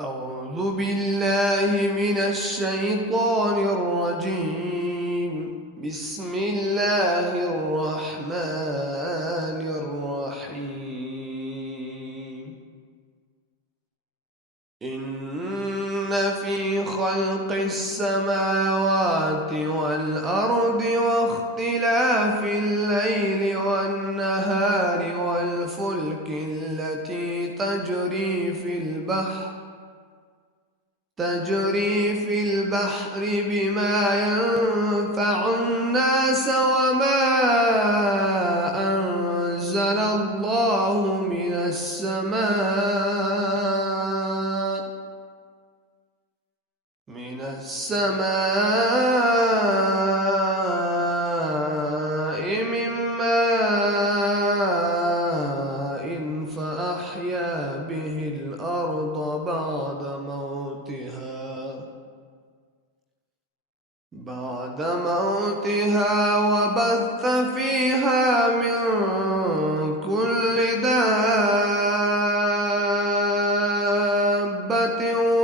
أعوذ بالله من الشيطان الرجيم. بسم الله الرحمن الرحيم. إن في خلق السماوات والأرض واختلاف الليل والنهار والفلك التي تجري في البحر بما ينفع الناس وما أنزل الله من السماء من ماء فأحيا به الأرض بعد موتها وبث فيها من كل دابة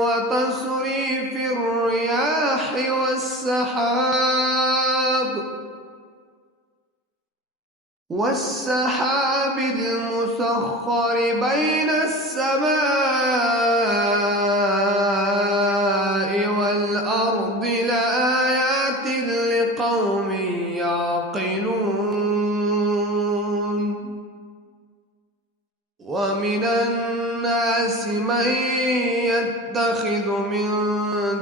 وتصريف الرياح والسحاب المسخر بين السماء والأرض لآيات لقوم يعقلون. ومن الناس من يتخذ من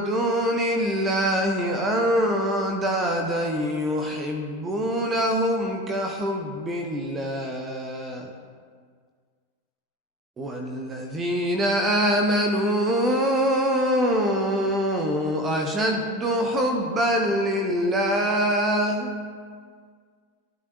دون الله أندادا يحبونهم كحب الله والذين آمنوا أشد حبا لله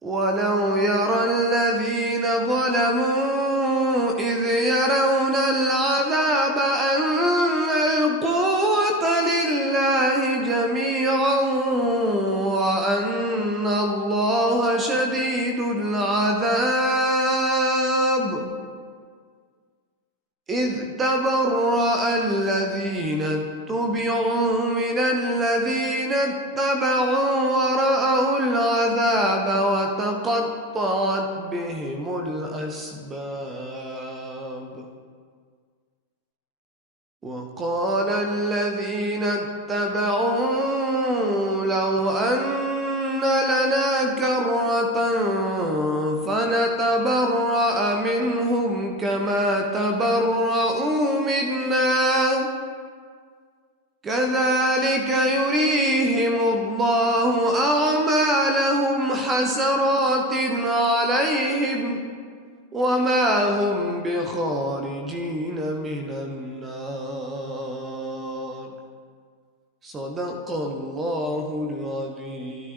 ولو يرى الذين ظلموا إذ يرون العذاب أن القوة لله جميعا وأن الله شديد العذاب. إذ تبرأ الذين اتبعوا من الذين اتبعوا ورأوا العذاب وتقطعت بهم الأسباب. وقال الذين اتبعوا لو أن لنا كرة فنتبرأ منهم كما تبرؤوا منا كذلك يريهم الله أعمالهم حسرات عليهم وما هم بخارجين من النار. صدق الله العظيم.